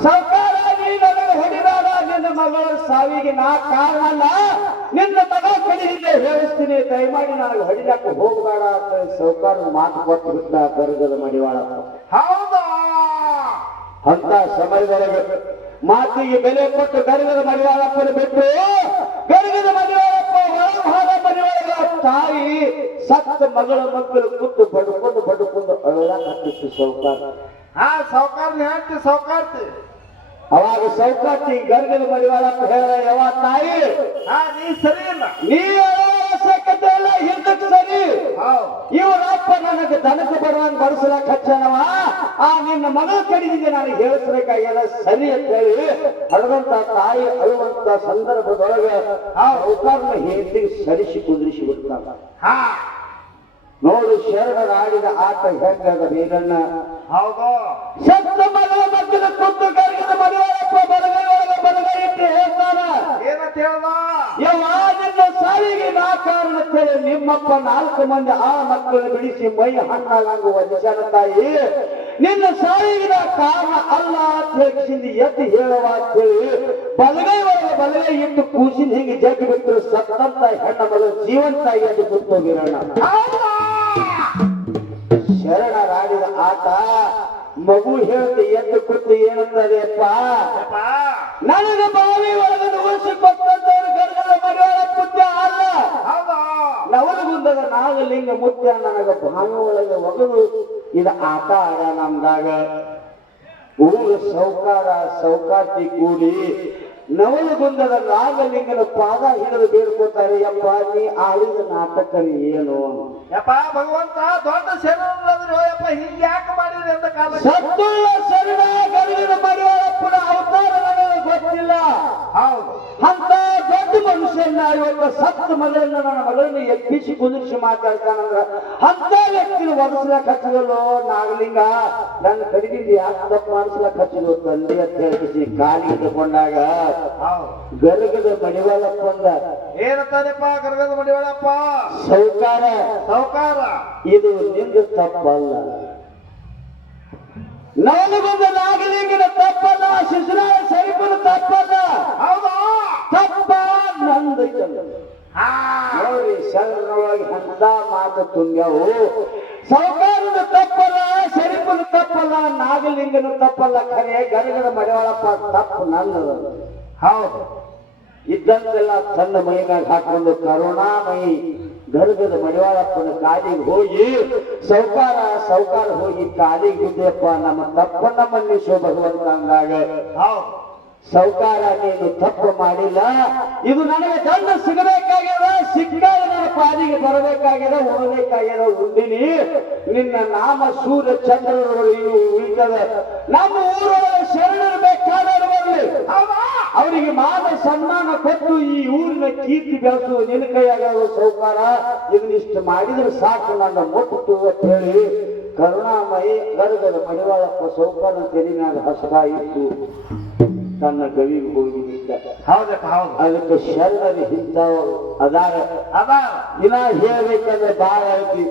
ಸರ್ಕಾರ ನೀ ನನಗೆ ಹೊಡಿಬೇಡ ನಿನ್ನ ಮಗಳ ಸಾವಿಗೆ ನಾ ಕಾರಣ ಅಲ್ಲ ನಿನ್ನ ಮಗ ಕಡೆಯಿಂದ ಹೇಳಿಸ್ತೀನಿ. ದಯಮಾಡಿ ನನಗೆ ಹೊಡಿಲಕ್ಕೆ ಹೋಗಬೇಡ ಅಂತ ಸೌಕಾರ ಮಾತು ಕೊಟ್ಟಿರುತ್ತ ಬಿಟ್ಟ ಗರ್ಗದ ಮಡಿವಾಳಪ್ಪ. ಹೌದಾ? ಅಂತ ಸಮಯದೊಳಗೆ ಮಾತಿಗೆ ಬೆಲೆ ಕೊಟ್ಟು ಗರ್ಗದ ಮಡಿವಾಳಪ್ಪನ ಬಿಟ್ಟು ಗರ್ಗದ ಮಡಿವಾಳ ತಾಯಿ ಸತ್ತ ಮಗಳ ಮಕ್ಕಳು ಕೂತು ಬಡ್ಕೊಂಡು ಬಡ್ಕೊಂಡು ಅಳಲ ಕಟ್ಟಿತ್ತು ಸೌಕಾರ ಹಾ ಸಾವ್ಕಾರ್ನ ಹೇಳ್ತಿ ಸಾವ್ಕಾರ್ತಿ ಅವಾಗ ಸೌಕಾತಿ ಗರ್ಗದ ಮರಿವಾಳ ಹೇಳ ಯಾವ ತಾಯಿ ಹಾ ನೀ ಸರಿ ಇಲ್ಲ. ನೀ ಎಲ್ಲ ಹಿಂದಕ್ಕೆ ಸರಿ. ಇವರಪ್ಪ ನನಗೆ ದನಕ್ಕೆ ಬರುವಂಗ ಬಡಿಸಲಾಕ ಹಚ್ಚನವ? ಆ ನಿನ್ನ ಮಗಳ ಕಡೆಗೆ ನಾನು ಹೇಳಿಸ್ಬೇಕಾಗ್ಯದ? ಸರಿ ಅಂತ ಹೇಳಿ ಅಳದಂತ ತಾಯಿ ಅಳುವಂತ ಸಂದರ್ಭದೊಳಗೆ ಆ ಉಪಾರ್ನ ಹೆಂಡತಿ ಸರಿಸಿ ಕುದುರಿಸಿ ಬಿಡ್ತಾನ ಹಾ. ನೋಡು ಶರಣರ ಆಡಿದ ಆಟ ಹೆಂಗದ ಬೇರಣ್ಣ ಹೌದು. ಸತ್ತ ಮಗಳ ಮಕ್ಕಳ ಕುತ್ತು ಕರಗಿದ ಮನೆಯೊಳಪ್ಪ ಬಲಗೈ ಒಳಗೆ ಬಲಗೈ ಇಟ್ಟು ಹೇಳ್ತಾನ. ಏನಂತ ಹೇಳ್ದ? ಸಾವಿಗೆ ನಾ ಕಾರಣ ಅಂತೇಳಿ ನಿಮ್ಮಪ್ಪ ನಾಲ್ಕು ಮಂದಿ ಆ ಮಕ್ಕಳು ಬಿಡಿಸಿ ಮೈ ಹಾಕಲಾಗುವ ವಂಚನ ತಾಯಿ. ನಿನ್ನ ಸಾವಿನ ಕಾರಣ ಅಲ್ಲ ಅಂತ ಎತ್ತಿ ಎದ್ದು ಹೇಳುವ ಅಂತೇಳಿ ಬಲಗೈ ಒಳಗೆ ಬಲಗೈ ಇಟ್ಟು ಕೂಸಿ ಹಿಂಗೆ ಜಗ್ಗಿ ಬಿಟ್ಟರು ಸತ್ತಂತ ಹೆಣ್ಣ ಮಗಳು ಜೀವಂತ ಎಂದು ಕೂತ್ಕೋಗಿರೋಣ ಶರಣರಾಡಿದ ಆತ ಮಗು ಹೇಳ್ತಿ ಎದ್ದು ಕೂತು ಏನಂತದೆ ಅಪ್ಪ. ಯಪ್ಪ ನನಗೆ ಬಾವಿ ಒಳಗೆ ನುಗ್ಗಿಸಿ ಕೊಟ್ಟಂತವ್ರು ಗರ್ಗದ ಮನೆಯೊಳ ಪುಣ್ಯ ಅಲ್ಲ ಹೌದಾ ನವಲಗುಂದ ಗುಂದದ ನಾಗಲಿಂಗ ಮುತ್ಯ ನನಗ ಬಾವಿ ಒಳಗೆ ಒಗದು ಇದು ಆಕಾರ ನಮ್ದಾಗ. ಊರು ಸೌಕಾರ ಸೌಕಾತಿ ಕೂಡಿ ನವಲಗುಂದದ ನಾಗಲಿಂಗನ ಪಾದ ಹಿಡಿದು ಬೇಡ್ಕೋತಾರೆ. ಯಪ್ಪ ನೀ ಆಳಿದ ನಾಟಕ ಏನು? ಯಪ್ಪ ಭಗವಂತ ದೊಡ್ಡ ಶರಣರಾದ್ರು ಯಪ್ಪ ಹಿಂಗೆ ಯಾಕೆ ಮಾಡಿದ್ರಿ ಅಂತ ಕಾಲ ಸತ್ತುಳ್ಳ ಶರಣ ಗರುಡಿನ ಮಡಿವಾಳಪ್ಪನ ಅವತಾರ ನನಗೆ ಗೊತ್ತಿಲ್ಲ ಹೌದು ಅಂತ ದೊಡ್ಡ ಇವತ್ತು ಸತ್ತ ಮಗಳನ್ನ ನನ್ನ ಮಗಳನ್ನ ಎಬ್ಬಿಸಿ ಕುದುರಿಸಿ ಮಾತಾಡ್ತಾನಂದ್ರ ಅಂತ ವ್ಯಕ್ತಿನ ಒದಸ್ಲಕ್ ಹಚ್ಚಗಲು ನಾಗಲಿಂಗ? ನನ್ನ ಕಡೆಗಿಂದ ಯಾಕೆ ತಪ್ಪು ಮಾಡಿಸ್ಲಕ್ ಹಚ್ಚಲು ತಂದೆ ಅಂತ ಹೇಳಿಸಿ ಕಾಲಿಗೆ ತಗೊಂಡಾಗ ಹೌದು. ಗರಗದ ಮಡಿವಾಳಪ್ಪಂದ ಏನಂತಾನೆಪ್ಪ ಗರ್ಗದ ಮಡಿವಾಳಪ್ಪ? ಸೌಕಾರ. ಸೌಕಾರ. ಇದು ನಿಂದ ತಪ್ಪಲ್ಲ. ನನಗೊಂದು ನಾಗಲಿಂಗನ ತಪ್ಪಲ್ಲ ಶಿಶುರಾಯ ಸರಿಪನ ತಪ್ಪಲ್ಲ ಹೌದಾ? ತಪ್ಪ ಹಾ. ನೋಡಿ ಶರಣರೊಳಗೆ ಅಂತ ಮಾತು ತುಂಬ್ಯಾವು. ಸೌಕಾರದ ತಪ್ಪಲ್ಲ ಶರೀಫನ ತಪ್ಪಲ್ಲ ನಾಗಲಿಂಗನ ತಪ್ಪಲ್ಲ ಖರೆ ಗರಗದ ಮಡಿವಾಳಪ್ಪ ತಪ್ಪು ನಂದದ ಹೌದು. ಇದ್ದಂತೆಲ್ಲ ತನ್ನ ಮೈನಾಗ ಹಾಕೊಂಡು ಕರುಣಾಮಯಿ ಗರ್ಗದ ಮಡಿವಾಳಪ್ಪನ ಕಾಲಿಗೆ ಹೋಗಿ ಸೌಕಾರ ಸೌಕಾರ ಹೋಗಿ ಕಾಲಿಗೆ ಬಿದ್ದೆಪ್ಪ ನಮ್ಮ ತಪ್ಪನ್ನ ಮನ್ನಿಸೋ ಭಗವಂತ ಅಂದಾಗ. ಸೌಕಾರ ನೀನು ತಪ್ಪು ಮಾಡಿಲ್ಲ. ಇದು ನನಗೆ ದಂಡ ಸಿಗಬೇಕಾಗ್ಯದ ಸಿಕ್ಕಾಗ ನನ್ನ ಪಾದಿಗೆ ಬರಬೇಕಾಗ್ಯದ ಹೋಗಬೇಕಾಗಿದೆ ಉಂಡಿನಿ ನಿನ್ನ ನಾಮ ಸೂರ್ಯ ಚಂದ್ರರವರೆಗೂ ಉಳಿತದ. ನಮ್ಮ ಊರೊಳಗೆ ಶರಣರು ಬೇಕಾದವರು ಬರಲಿ ಅವರಿಗೆ ಮಾನ ಸನ್ಮಾನ ಕೊಟ್ಟು ಈ ಊರಿನ ಕೀರ್ತಿ ಬೆಳೆಸು ನಿನ್ನ ಕೈಯಾಗ ಸೌಕಾರ. ಇದನ್ನಿಷ್ಟು ಮಾಡಿದ್ರೆ ಸಾಕು ನನ್ನ ಮುಟ್ಟು ಅಂತ ಹೇಳಿ ಕರುಣಾಮಯಿ ಗರ್ಗದ ಮಡಿವಾಳಪ್ಪ ಸೌಕಾರ ತೆರಿಗೆ ಇತ್ತು ತನ್ನ ಗವಿಗೆ ಹೋಗಿ ನಿಂತ ಹೌದು. ಅದಕ್ಕೆ ಶರಣರು ಹಿಂದವರು ಅದಾರ ಅದ ದಿನ ಹೇಳ್ಬೇಕಂದ್ರೆ ಬಹಳ ಐತಿ.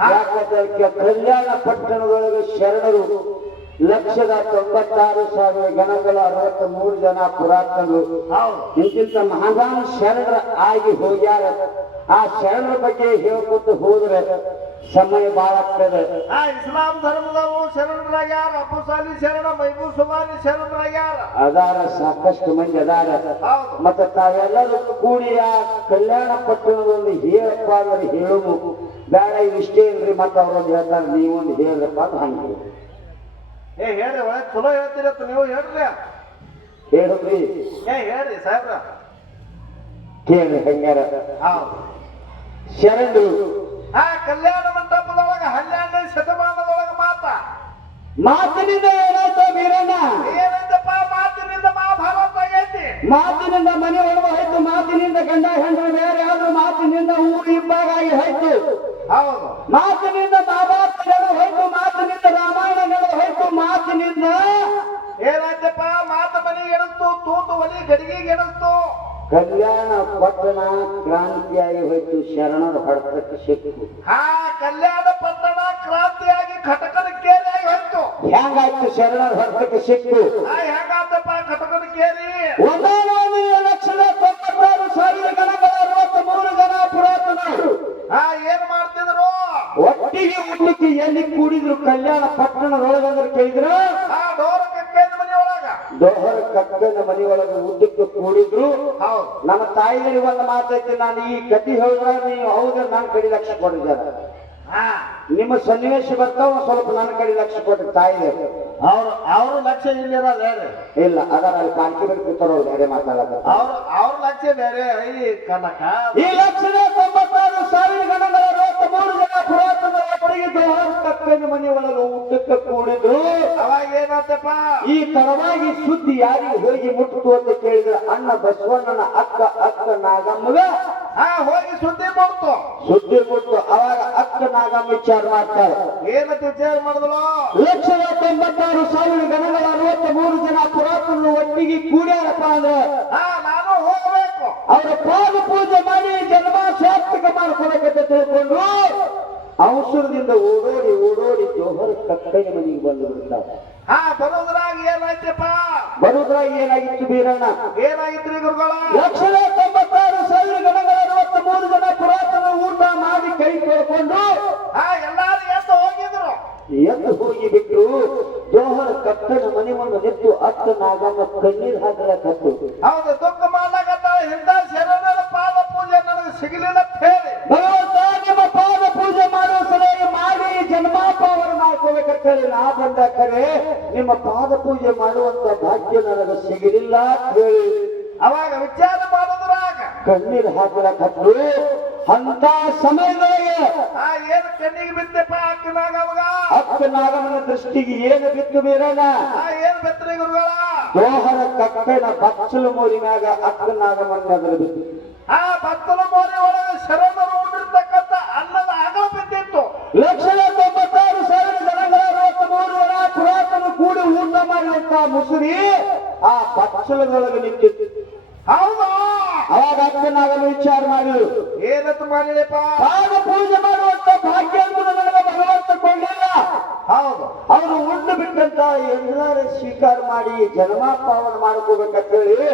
ಯಾಕಂದ್ರೆ ಕಲ್ಯಾಣ ಪಟ್ಟಣದೊಳಗೆ ಶರಣರು ಲಕ್ಷದ ತೊಂಬತ್ತಾರು ಸಾವಿರ ಗಣಗಳ ಅರವತ್ತ ಮೂರು ಜನ ಪುರಾತನರು. ಇಂತಿಂತ ಮಹಾನ್ ಶರಣರ ಆಗಿ ಹೋಗ್ಯಾರ. ಆ ಶರಣರ ಬಗ್ಗೆ ಹೇಳ್ಕೊತ ಹೋದ್ರೆ ಸಮಯ ಬಾಳ ಆಗ್ತದೆ. ಆ ಇಸ್ಲಾಂ ಧರ್ಮದವರು ಶರಣರಾಗ್ಯಾರ ಅಬ್ಬುಸಾಲಿ ಸಾಲಿ ಶರಣ ಮೈಬೂ ಸುಮಾರಿ ಶರಣರಾಗ್ಯಾರ. ಅದಾರ ಸಾಕಷ್ಟು ಮಂದಿ ಅದಾರ. ಮತ್ತೆ ತಾವೆಲ್ಲರೂ ಕೂಡಿ ಆ ಕಲ್ಯಾಣ ಪಟ್ಟಣದಲ್ಲಿ ಹೇಳಪ್ಪ ಅಂದ್ರೆ ಹೇಳುದು. ಬೇಡ ಇಷ್ಟೇ ಇಲ್ರಿ ಮತ್ತೆ ಅವ್ರೊಂದು ಹೇಳ್ತಾರೆ ನೀವೊಂದು ಹೇಳ್ರಪ್ಪ ಅಂತ ಹಂಗೆ. ಏ ಹೇಳ್ರಿ ಒಳಗೆ ಚಲೋ ಹೇಳ್ತೀರತ್ತ ನೀವು ಹೇಳ್ರಿ. ಹೇಳ್ರಿ ಏ ಹೇಳ್ರಿ ಸಾಹೇಬ್ರ. ಕೇಳಿ ಹೆಂಗಾರ ಹೌದು. ಶರಣರು. ಆ ಕಲ್ಯಾಣ ಮಂಟಪದೊಳಗ ಹನ್ನೆರಡನೇ ಶತಮಾನದೊಳಗ ಮಾತ. ಮಾತಿನಿಂದ ಏನಾಯ್ತು ವೀರಣ್ಣ. ಏನಂತಪ್ಪ ಮಾತಿನಿಂದ ಮಹಾಭಾರತ ಆಗೈತಿ ಮಾತಿನಿಂದ ಮನೆ ಒಳಗ ಹೋಯ್ತು ಮಾತಿನಿಂದ ಗಂಡ ಹೆಂಡ ಬೇರೆ ಆದ್ರೂ ಮಾತಿನಿಂದ ಊರು ಇಬ್ಬಾಗಾಗಿ ಹೋಯ್ತು. ಹೌದು. ಮಾತಿನಿಂದ ಮಹಾಭಾರತ ನಡೆದು ಹೋಯ್ತು ಮಾತಿನಿಂದ ರಾಮಾಯಣ ನಡೆದು ಹೋಯ್ತು ಮಾತಿನಿಂದ ಏನಾಯ್ತಪ್ಪ ಮಾತು ಮನೆಗೆ ಎಣಿಸ್ತು ತೂತು ಒಲಿ ಗಡಿಗೆಗೆ ಎಣಿಸ್ತು. ಕಲ್ಯಾಣ ಪಟ್ಟಣ ಕ್ರಾಂತಿಯಾಗಿ ಹೋಯ್ತು ಶರಣರ ಹೊಡೆತಕ್ಕೆ ಸಿಕ್ಕು ಆ ಕಲ್ಯಾಣ ಪಟ್ಟಣ ಕ್ರಾಂತಿಯಾಗಿ ಘಟಕದ ಕೇರಿಯಾಗಿ ಹೋಯ್ತು. ಹೆಂಗಾಯ್ತು ಶರಣರ ಹೊಡೆತಕ್ಕೆ ಸಿಕ್ಕು ಆ ಹೆಂಗಾತಪ್ಪ ಘಟಕದ ಕೇರಿ? ಒಂದೇ ಒಂದು ಲಕ್ಷದ ತೊಂಬತ್ತಾರು ಸಾವಿರ ಗಣಗಳ ಅರವತ್ತ ಮೂರು ಜನ ಪುರಾತನರು. ಆ ಏನ್ ಮಾಡ್ತಿದ್ರು? ಒಟ್ಟಿಗೆ ಉಡ್ಲಿಕ್ಕೆ ಎಲ್ಲಿ ಕೂಡಿದ್ರು ಕಲ್ಯಾಣ ಪಟ್ಟಣದೊಳಗಂದ್ರೆ ಕೇಳಿದ್ರು? ಆ ಡೋರ ಕಕ್ಕೈದ ಮನೆ ಒಳಗ ದೋಹರ ಕಕ್ಕನ ಮನೆಯೊಳಗೆ ಉದ್ದಕ್ಕೆ ಕೂಡಿದ್ರು ನನ್ನ ನಮ್ಮ ತಾಯಿಗಳಿಗೆ ಒಂದು ಮಾತೈತಿ ನಾನು ಈ ಕತಿ ಹೇಳಿದ್ರೆ ನೀವು ಹೌದು ನನ್ನ ಕಡೆ ಲಕ್ಷ ಕೊಡಿದ್ದಾರೆ ನಿಮ್ಮ ಸನ್ನಿವೇಶ ಬರ್ತಾವ ಸ್ವಲ್ಪ ನನ್ನ ಕಡೆ ಲಕ್ಷ ಕೊಟ್ರಿ ತಾಯಿಗೆ. ಅವರು ಅವ್ರ ಲಕ್ಷ್ಯ ಇಲ್ಲಿರೋದು ಹೇಳ್ರಿ ಇಲ್ಲ ಅದರ ಅಲ್ಲಿ ಕಾಂಕಿ ಮೇಲೆ ಕೂತಾರೋರು ಬೇರೆ ಮಾತಾಡೋದು. ಅವ್ರ ಅವ್ರ ಲಕ್ಷ್ಯ ಬೇರೆ ಈ ಕನಕ. ಈ ಲಕ್ಷದ ತೊಂಬತ್ತಾರು ಸಾವಿರ ಗಣಗಳ ಅರವತ್ತ ಮೂರು ಜನ ಪುರಾತನ ಒಟ್ಟಿಗೆ ದೋಹರ ಮನೆ ಒಳಗೆ ಊಟಕ್ಕೆ ಕೂಡಿದ್ರು. ಅವಾಗ ಏನಂತಪ್ಪ? ಈ ತರವಾಗಿ ಸುದ್ದಿ ಯಾರಿಗೆ ಹೋಗಿ ಮುಟ್ಟಿತು ಅಂತ ಕೇಳಿದ್ರೆ ಅಣ್ಣ ಬಸವಣ್ಣನ ಅಕ್ಕ ಅಕ್ಕ ನಾಗಮ್ಮಗ. ಹಾ ಹೋಗಿ ಸುದ್ದಿ ಮುಟ್ಟು ಸುದ್ದಿ ಮುಟ್ಟು ಅವಾಗ ಅಕ್ಕ ನಾಗಮ್ಮ ವಿಚಾರ ಮಾಡ್ತಾರೆ. ಏನಂತ ವಿಚಾರ ಮಾಡಿದ್ರು ಲಕ್ಷದ ತೊಂಬತ್ತಾರು ಸಾವಿರ ಗಣಗಳ ಅರವತ್ತ ಮೂರು ಜನ ಪುರಾತನ ಒಟ್ಟಿಗೆ ಕೂಡ್ಯಾರಪ್ಪ ಅಂದ್ರೆ ಹಾ ನಾನು ಹೋಗಬೇಕು. ಅವರ ಪಾದ ಪೂಜೆ ಮಾಡಿ ಜನ್ಮ ಸಾರ್ಥಕ ಮಾಡ್ಕೊಳಕಂತ ತಿಳ್ಕೊಂಡ್ರು. ಅವಸರದಿಂದ ಓಡೋಡಿ ಓಡೋಡಿ ಜೋಹರ್ ಕಕ್ಕನ ಮನೆಗೆ ಬಂದು ಬಿಡ್ತಾರೆ ಹಾ ಬರೋದ್ರಾಗ ಏನಾಯ್ತಪ್ಪ? ಬರುದ್ರಾಗ ಏನಾಗಿತ್ತು ಬೀರಣ್ಣ? ಏನಾಗಿತ್ರಿ ಗುರುಗಳ? ಲಕ್ಷದ ತೊಂಬತ್ತಾರು ಸಾವಿರ ಗಣಗಳ ಅರವತ್ತ ಮೂರು ಜನ ಪುರಾತನ ಊಟ ಮಾಡಿ ಕೈ ತೊಳ್ಕೊಂಡು ಹಾ ಎಲ್ಲಾರು ಎದ್ದು ಹೋಗಿದ್ರು. ಎದ್ದು ಹೋಗಿ ಬಿಟ್ರು. ಜೋಹರ್ ಕಕ್ಕನ ಮನೆ ಮುಂದೆ ನಿಂತು ಅತ್ತ ನಾಗಮ್ಮ ಕಣ್ಣೀರ್ ಹಾಕಲಕತ್ತು. ಹೌದು ದುಃಖ ಮಾಡ್ಲಾಕತ್ತ ಹಿಂದ ಶರಣರ ಪಾದ ಪೂಜೆ ನನಗೆ ಸಿಗಲಿಲ್ಲ ಹೇಳಿ ನಾ ಬಂದ ಕರೆ ನಿಮ್ಮ ಪಾದ ಪೂಜೆ ಮಾಡುವಂತ ಭಾಗ್ಯ ನನಗೆ ಸಿಗಲಿಲ್ಲ ಹೇಳಿ. ಅವಾಗ ವಿಚಾರ ಮಾಡಿದ್ರಾಗ ಕಣ್ಣೀರು ಹಾಕಲಕತ್ರು ಅಂತ ಸಮಯದೊಳಗೆ ಆ ಏನ್ ಕಣ್ಣಿಗೆ ಬಿದ್ದಪ್ಪ ಅಕ್ಕನಾಗ ಅವಾಗ? ಅಕ್ಕ ನಾಗಮನ ದೃಷ್ಟಿಗೆ ಏನು ಬಿತ್ತು ಬೀರಣ್ಣ? ಆ ಏನ್ ಬೆತ್ತರಿ ಗುರುಗಳ? ದೋಹರ ಕಕ್ಕನ ಬಚ್ಚಲು ಮೂರಿನಾಗ ಅಕ್ಕ ನಾಗಮನ ಎದುರು ಬಿತ್ತು. ಆ ಬಚ್ಚಲು ಮೋರಿ ಒಳಗೆ ಮುಸುರಿ ಆ ಬಚ್ಚಲದೊಳಗೆ ನಿಂತಿತ್ತು ಹೌದಾ? ಅವಾಗ ಅಕ್ಕನಾಗಲು ವಿಚಾರ ಮಾಡಿದ್ರು ಏನಂತ ಮಾಡಿದೆಪ್ಪ? ಆಗ ಪೂಜೆ ಮಾಡುವಂತ ಭಾಗ್ಯ ಅಂತ ನನಗೆ ಭಗವಂತ ಕೊಂಡಿಲ್ಲ ಹೌದು. ಅವರು ಉಂಡು ಬಿಟ್ಟಂತ ಎಲ್ಲರೂ ಸ್ವೀಕಾರ ಮಾಡಿ ಜನ್ಮ ಪಾವನ ಮಾಡ್ಕೋಬೇಕಂತ ಹೇಳಿ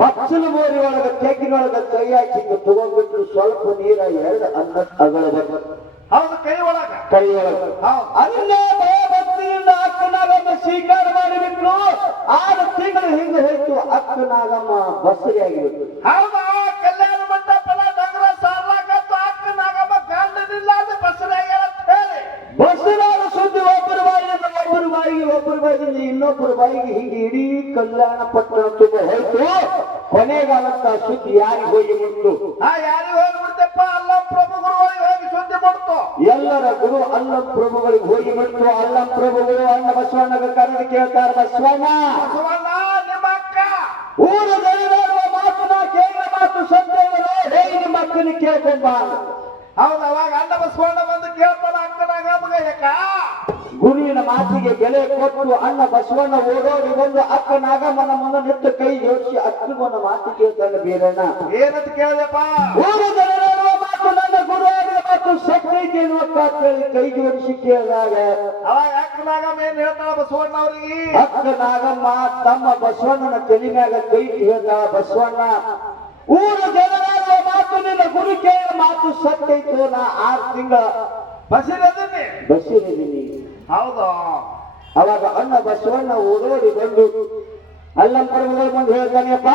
ಬಚ್ಚಲು ಮೋರಿ ಒಳಗ ತೆಗ್ಗಿನೊಳಗ ಕೈ ಹಾಕಿ ತಗೊಂಡ್ಬಿಟ್ಟು ಸ್ವಲ್ಪ ನೀರ ಎರಡು ಅನ್ನ ಅಗಲಬೇಕು. ಹೌದು ಕೈ ಒಳಗ. ಕೈ ಒಳಗ. ಅದನ್ನ ಅದನ್ನೇ ಭಯಭಕ್ತಿಯಿಂದ ಅಕ್ಕನಾಗಮ್ಮ ಸ್ವೀಕಾರ ಮಾಡಿಬಿಟ್ರು. ಆರು ತಿಂಗಳು ಹಿಂದೆ ಹೆಚ್ಚು ಅಕ್ಕನಾಗಮ್ಮ ಬಸರಿಯಾಗಿಬಿಟ್ರು ಹೌದಾ ಕಲ್ಯಾಣ ಡಂಗರ ಸಾರ್ಲಾಕತ್ತು ಅಕ್ಕನಾಗಮ್ಮ ಗಂಡನಿಲ್ಲ ಅದು ಸುದ್ದಿ ಒಬ್ಬರ ಬಾಯಿಯಿಂದ ಒಬ್ಬರ ಬಾಯಿಗೆ ಒಬ್ಬರ ಬಾಯಿಯಿಂದ ಇನ್ನೊಬ್ಬರ ಬಾಯಿಗೆ ಹಿಂಗೆ ಇಡೀ ಕಲ್ಯಾಣ ಪಟ್ಟಣ ತುಂಬ ಕೊನೆಗಾಲಂತ ಸುದ್ದಿ ಯಾರಿಗೆ ಹೋಗಿ ಮುಟ್ಟು ಆ ಯಾರಿಗೆ ಹೋಗಿ ಅಲ್ಲ ಎಲ್ಲರ ಗುರು ಅಲ್ಲ ಪ್ರಭುಗಳಿಗೆ ಹೋಗಿ ಬಿಟ್ಟು ಅಲ್ಲ ಪ್ರಭುಗಳು ಅಣ್ಣ ಬಸವಣ್ಣಗ ಕರೆದು ಕೇಳ್ತಾರ ಬಸವಣ್ಣ. ಬಸವಣ್ಣ ನಿಮ್ಮ ಅಕ್ಕ. ಊರು ದಣಿದಾಡುವ ಮಾತನ್ನ ಕೇಳಿದ ಮಾತು ಸತ್ಯವನು ಹೇಗೆ ನಿಮ್ಮ ಅಕ್ಕನ ಕೇಳ್ಕೊಂಬ ಹೌದು ಅವಾಗ ಅಣ್ಣ ಬಸವಣ್ಣ ಬಂದು ಕೇಳ್ತಾನ ಅಕ್ಕನಾಗ ಮಗಯ್ಯಕ್ಕ ಗುರುವಿನ ಮಾತಿಗೆ ಬೆಲೆ ಕೊಟ್ಟು ಅಣ್ಣ ಬಸವಣ್ಣ ಓಡೋಡಿ ಒಂದು ಅಕ್ಕ ನಾಗಮ್ಮನ ಮುಂದೆ ನಿಂತು ಕೈ ಜೋಡಿಸಿ ಅಕ್ಕಗೊಂದು ಮಾತು ಕೇಳ್ತಾನೆ ಬೇರೆಣ್ಣ. ಏನಂತ ಕೇಳಿದೆಪ್ಪ? ಊರು ದಣಿದಾಡುವ ಮಾತು ನನ್ನ ಗುರು ಆಗಿದ ಮಾತು ಸತ್ಯೈತೆ ಎನ್ನುವ ಕೇಳಿ ಕೈ ಜೋಡಿಸಿ ಕೇಳಿದಾಗ ಅವಾಗ ಅಕ್ಕನಾಗಮ್ಮ ಏನ್ ಹೇಳ್ತಾಳ ಬಸವಣ್ಣ ಅವ್ರಿಗೆ ಅಕ್ಕ ನಾಗಮ್ಮ ತಮ್ಮ ಬಸವಣ್ಣನ ತಲೆ ಮ್ಯಾಗ ಕೈ ಹೇಳ್ತಾಳ ಬಸವಣ್ಣ ಊರ ಜನರಾದ ಮಾತು ನಿನ್ನ ಗುರು ಕೇಳ ಮಾತು ಸತ್ತೈತು ನಾ ಆರು ತಿಂಗಳ ಬಸಿರದನ್ನೇ ಬಸ್ಸಿನಿದ್ದೀನಿ ಹೌದಾ? ಅವಾಗ ಅಣ್ಣ ಬಸವಣ್ಣ ಓದೋಡಿ ಬಂದು ಅಲ್ಲಂ ಪರ್ವಗಳು ಬಂದು ಹೇಳ್ತಾನೆಪ್ಪ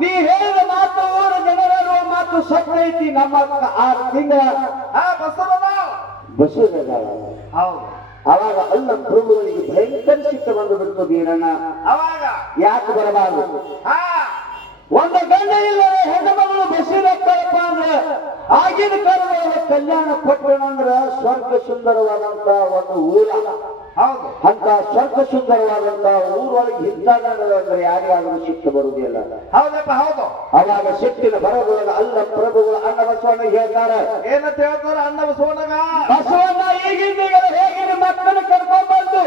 ನೀ ಹೇಳಿದ ಮಾತು ಊರು ಜನರಾಗುವ ಮಾತು ಸತ್ಯ ಐತಿ ನಮ್ಮ ಆ ತಿಂಗಳ ಬಸ್ಸಿನದಾಳ ಹೌದು. ಅವಾಗ ಅಲ್ಲ ಪ್ರಭುಗಳಿಗೆ ಭಯಂಕರ ಸಿಟ್ಟ ಬಂದು ಬಿಡ್ತು ಬೀರಣ್ಣ ಅವಾಗ. ಯಾಕೆ ಬರಬಾರದು? ಒಂದು ಗಂಡ ಇಲ್ಲದೆ ಹೆಣ್ಣುಮಗಳು ಬಸಿರಕ್ಕಪ್ಪ ಅಂದ್ರೆ ಆಗಿನ ಕಾಲದ ಕಲ್ಯಾಣ ಕೊಟ್ಟಣ ಅಂದ್ರೆ ಸ್ವರ್ಗ ಸುಂದರವಾದಂತ ಒಂದು ಊರ. ಅಂತ ಸ್ವರ್ಗ ಸುಂದರವಾದಂತ ಊರೊಳಗೆ ಹಿಂದಾಗ ಅಂದ್ರೆ ಯಾರಿಗಾದ್ರೂ ಸಿಟ್ಟು ಬರುವುದಿಲ್ಲ. ಹೌದಪ್ಪ ಹೌದು. ಅವಾಗ ಸಿಟ್ಟಿನ ಬರದೊಳಗ ಅಲ್ಲ ಪ್ರಭುಗಳು ಅಣ್ಣ ಬಸವಣ್ಣ ಹೇಳ್ತಾರೆ. ಏನಂತ ಹೇಳ್ತಾರ ಅಣ್ಣ ಬಸವಣ್ಣಗ? ಬಸವಣ್ಣ ಈಗಿಂದ ಹೇಗೆ ನಿಮ್ಮ ಮಕ್ಕಳನ್ನ ಕರ್ಕೊಂಡ್ ಬಂದು.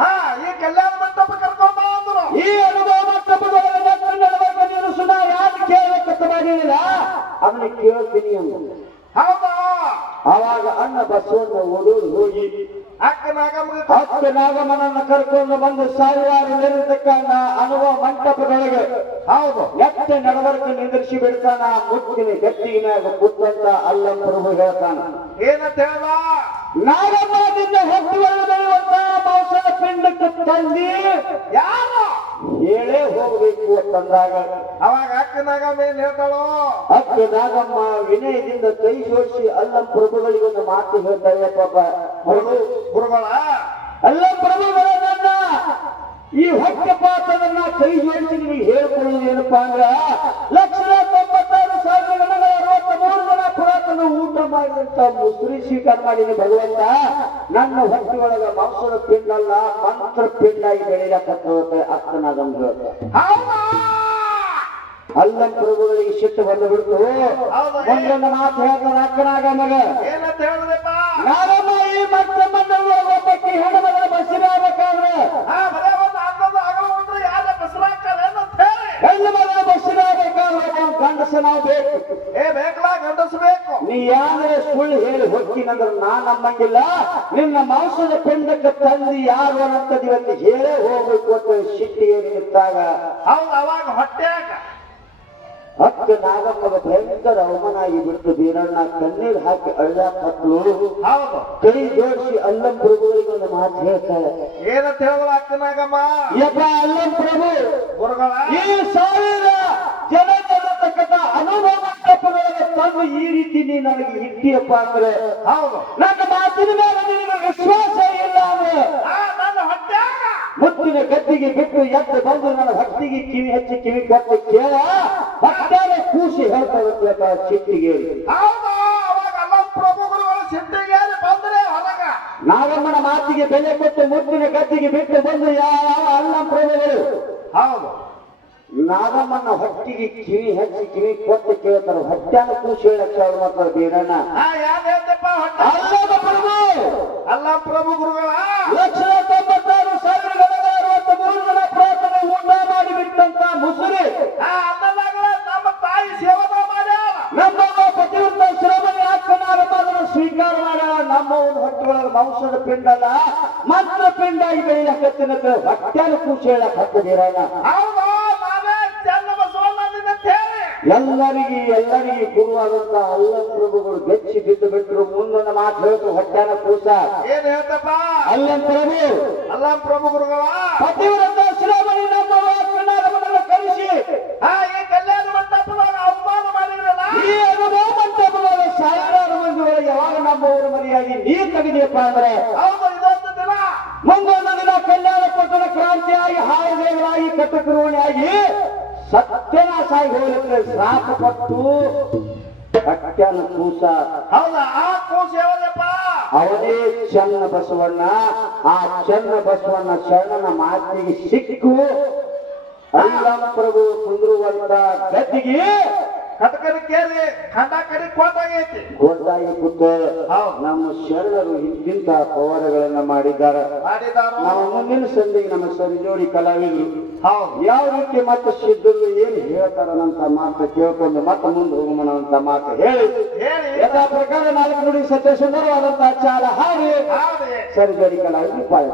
ಹಾ ಈ ಕಲ್ಯಾಣ ಮಂಟಪ ಕರ್ಕೊಂಬ ಅಂದ್ರು ಈ ಅನುಭವ ಮಂಟಪದೊಳಗೆ ನನ್ನ ನಡವಳಿಕೆ ನೀನು ಸುಧಾ ಯಾರು ಕೇಳಬೇಕಂತ ಮಾಡಿಲ್ಲ ಅವನಿಗೆ ಕೇಳ್ತೀನಿ ಅಂದ ಹೌದಾ? ಅವಾಗ ಅಣ್ಣ ಬಸವಣ್ಣ ಓಡೋಡಿ ಹೋಗಿ ಹತ್ತು ನಾಗಮ್ಮನನ್ನ ಕರ್ಕೊಂಡು ಬಂದು ಸಾವಿರಾರು ನಿರತಕ್ಕಂತ ಅನುಭವ ಮಂಟಪದೊಳಗೆ. ಹೌದು. ಎತ್ತ ನಡವರ್ಕ ನಿಂದಿರಿಸಿ ಬಿಡ್ತಾನ ಮುತ್ತಿನ ಗಟ್ಟಿಗಿನಾಗ ಕೂತಂತ ಅಲ್ಲ ಪ್ರಭು ಹೇಳ್ತಾನ. ಏನಂತ ಹೇಳ ನಾಗಮ್ಮದಿಂದ ಹೊತ್ತು ಬೆಳೆಯುವಂತ ಮಾಂಸದ ಪಿಂಡಕ್ಕೆ ತಂದಿ ಯಾರು? ಹೇಳೇ ಹೋಗಬೇಕು ಅಂತಂದಾಗ ಅವಾಗ ಅಕ್ಕನಾಗಮ್ಮ ಏನ್ ಹೇಳ್ತಾಳೋ? ಅಕ್ಕ ನಾಗಮ್ಮ ವಿನಯದಿಂದ ಕೈ ಜೋಡಿಸಿ ಅಲ್ಲ ಪ್ರಭುಗಳಿಗೊಂದು ಮಾತು ಹೇಳ್ತಾರೆ ಪಾಪ ಪ್ರಭು ಗುರುಗಳ ಅಲ್ಲ ಪ್ರಭುಗಳ? ನನ್ನ ಈ ಹೊಟ್ಟೆ ಪಾತ್ರವನ್ನ ಕೈ ಜೋಡಿಸಿ ನಿಮಗೆ ಹೇಳ್ಕೊಳ್ಳೋದು ಏನಪ್ಪಾ ಅಂದ್ರ ಲಕ್ಷದ ಮಾಡಿದಂತ ಮುಸ್ರಿ ಸ್ವೀಕಾರ ಮಾಡಿದ ಭಗವಂತ ನನ್ನ ಹೊಟ್ಟೆಯೊಳಗ ಒಳಗ ಮಾಂಸದ ಪಿಂಡಲ್ಲ ಮಂತ್ರ ಪಿಂಡಾಗಿ ಹೇಳ್ತಾರೆ ಹೌದಾ? ಅಲ್ಲ ಪ್ರಭುಗಳಿಗೆ ಶಿಟ್ಟು ಬಂದು ಬಿಡ್ತು. ಒಂದೊಂದು ಮಾತು ಹೇಳ್ತಾರೆ ಅಕ್ಕನಾಗ ಮಗ ನಾಗಮ್ಮ ಈ ಮತ್ತೆ ಮಂಡಲ ಒಬ್ಬಕ್ಕೆ ಹೆಣ್ಣು ಮಗಳ ಬಸ್ಸಿನಾಗಬೇಕಾದ್ರೆ ಹಾ ಬಸ್ಸಿನಾಗಬೇಕಾದ್ರೆ ಒಬ್ಬ ಗಂಡಸ ನಾವು ಬೇಕು ಏ ಬೇಕಲ್ಲ ಗಂಡಸ್ಬೇಕು ನೀ ಯಾರೇ ಸುಳ್ಳು ಹೇಳಿ ಹೊಕ್ಕಿನಂದ್ರೆ ನಾ ನಂಬಂಗಿಲ್ಲ ನಿನ್ನ ಮಾಂಸದ ಪಿಂಡಕ್ಕೆ ತಂದಿ ಯಾರು ಅನ್ನಂತದ್ದು ಇವತ್ತು ಹೇಳೇ ಹೋಗ್ಬೇಕು ಅಂತ ಸಿಟ್ಟಿಗೆ ನಿಂತಾಗ. ಹೌದು ಅವಾಗ ಹೊಟ್ಟ್ಯಾಗ ಹತ್ತು ನಾಗಮ್ಮಗ ಭಯಂಕರ ಅವಮಾನ ಆಗಿ ಬಿಡ್ತು ಬೀರಣ್ಣ ಕಣ್ಣೀರು ಹಾಕಿ ಅಳ್ಳ ಕತ್ಲು ಕೈ ಜೋಡಿಸಿ ಅಲ್ಲಂ ಪ್ರಭುಗಳಿಗೆ ಒಂದು ಮಾತು ಹೇಳ್ತಾಳೆ ಏನಂತ ಹೇಳಿದ್ರ ಅಕ್ಕನಾಗಮ್ಮ ಯಪ್ಪ ಅಲ್ಲಂ ಪ್ರಭು. ಈ ಸಾವಿರ ಜನ ಅನುಭವ ಮಂಟಪದೊಳಗೆ ತಂದು ಈ ರೀತಿ ನೀ ನನಗೆ ಇಟ್ಟಿಯಪ್ಪ ಅಂದ್ರೆ ಹೌದು. ನನ್ನ ಮಾತಿನ ಮೇಲೆ ನಿನಗೆ ವಿಶ್ವಾಸ ಇಲ್ಲ ಅಂದ್ರೆ ಮುತ್ತಿನ ಗದ್ದಿಗೆ ಬಿಟ್ಟು ಎದ್ದು ಬಂದು ನನ್ನ ಭಕ್ತಿಗೆ ಕಿವಿ ಹಚ್ಚಿ ಕಿವಿ ಕೊಟ್ಟು ಕೇಳ. ಭಕ್ತಾನ ಕೂಸಿ ಹೇಳ್ತಾ ಚಿಟ್ಟಿಗೆ ನಾಗಮ್ಮನ ಮಾತಿಗೆ ಬೆಲೆ ಕೊಟ್ಟು ಮುತ್ತಿನ ಗದ್ದಿಗೆ ಬಿಟ್ಟು ಬಂದು ಯಾವ ಅಲ್ಲ ಪ್ರಭುಗಳು? ಹೌದು. ನಾಗಮ್ಮನ ಹೊಟ್ಟಿಗೆ ಕಿವಿ ಹಚ್ಚಿ ಕಿವಿ ಕೊಟ್ಟು ಕೇಳ್ತಾರೆ ಹೊಟ್ಟೆಯನ್ನು ಕೂಸಿ ಹೇಳಕ್ಕೆ ಅವ್ರು ಮಾತ್ರ ಬೀರಣ್ಣ. ಅಲ್ಲದ ಪ್ರಭು! ಅಲ್ಲ ಪ್ರಭು ಗುರುಗಳ ಲಕ್ಷಣ ತೊಂಬತ್ತಾರು ಸಾವಿರಗಳ ಅರವತ್ತ ಮೂರು ಜನ ಪ್ರಾರ್ಥನೆ ಊಟ ಮಾಡಿಬಿಟ್ಟಂತ ಮುಸುರಿ. ಆ ಅನ್ನದಾಗಲ ನಮ್ಮ ತಾಯಿ ಸೇವನ ಮಾಡ್ಯಾಳ. ನಮ್ಮ ಶ್ರಮಣಿ ಸ್ವೀಕಾರ ಮಾಡ್ಯಾಳ. ನಮ್ಮ ಒಂದು ಹೊಟ್ಟೆಯೊಳಗೆ ಮಾಂಸದ ಪಿಂಡಲ್ಲ ಮಂತ್ರ ಪಿಂಡ ಈ ಬೆಳೆಯಕತ್ತಿನ ಹೊಟ್ಟೆನ ಖುಷಿ ಹೇಳಕ್ ಹತ್ತಿರಣ ಎಲ್ಲರಿಗೆ ಎಲ್ಲರಿಗೆ ಗುರುವಾದಂತ ಅಲ್ಲ ಪ್ರಭುಗಳು ಬೆಚ್ಚಿ ಬಿದ್ದು ಬಿಟ್ಟರು ಮುಂದೊಂದು ಮಾತು ಹೇಳ್ತು ಹೊಟ್ಟೆನ ಕೂಸ. ಏನ್ ಹೇಳ್ತಪ್ಪ? ಅಲ್ಲ ಪ್ರಭು. ಅಲ್ಲ ಪ್ರಭು ಗುರುಗಳ. ಪತಿವ್ರತ ಶ್ರಮಣಿ ನಮ್ಮ ಮಗನ ಕರೆಸಿ ಆ ಈ ಕಲ್ಯಾಣ ಮಂಟಪದಾಗ ಅವಮಾನ ಮಾಡಿದ್ರಲ್ಲ? ಈ ಅನುಭವ ಮಂಟಪದೊಳಗೆ ಸಾವಿರಾರು ಮಂದಿ ಒಳಗೆ ಯಾವಾಗ ನಮ್ಮ ಊರ ಮರಿಯಾಗಿ ನೀ ತೆಗೆದಿಯಪ್ಪ ಅಂದ್ರೆ? ಹೌದು ಇದೊಂದು ದಿನ. ಮುಂದೊಂದು ದಿನ ಕಲ್ಯಾಣ ಪಟ್ಟಣ ಕ್ರಾಂತಿಯಾಗಿ ಹಾವುದೇವರಾಗಿ ಕಟ್ಟಕರುವಣಿಯಾಗಿ ಸತ್ಯನಾಶ ಆಗಿ ಹೋಗಲಿಕ್ಕೆ ಶ್ರಾಪ ಕೊಟ್ಟು ಅಕ್ಕನ ಕೂಸ. ಹೌದಾ? ಆ ಕೂಸು ಯಾವದಪ್ಪ? ಅವನೇ ಚನ್ನ ಬಸವಣ್ಣ. ಆ ಚನ್ನ ಬಸವಣ್ಣ ಶರಣನ ಮಾತಿಗೆ ಸಿಕ್ಕು. ಅಲ್ಲಂ ಪ್ರಭು ಕುಂದ್ರುವಂತ ಗದ್ದಿಗೆ ಕಟಕರಿ ಕೇರಿ ಖಂಡ ಕಡಿ ಕೋಟಾಗೈತಿ ಕೂತ ನಮ್ಮ ಶರಣರು ಇಂತಿಂತ ಪವಾಡಗಳನ್ನ ಮಾಡಿದ್ದಾರೆ. ನಾವು ಮುಂದಿನ ಸಂಧಿಗೆ ನಮ್ಮ ಸರಿಜೋಡಿ ಕಲಾವಿದರು. ಯಾವ ರೀತಿ ಮತ್ತೆ ಸಿದ್ಧರು ಏನು ಹೇಳ್ತಾರನಂತ ಮಾತು ಕೇಳ್ಕೊಂಡು ಮತ್ತೆ ಮುಂದೆ ಹೋಗೋಣ ಅಂತ ಮಾತು ಹೇಳಿ. ಹೇಳಿ. ಎಲ್ಲಾ ಪ್ರಕಾರ ನಾಲ್ಕು ನುಡಿ ಸತ್ಯ ಸುಂದರವಾದಂತಹ ಚಾಲ ಹಾಗೆ ಸರಿಜೋಡಿ ಕಲಾವಿದರು ಪಾಯ.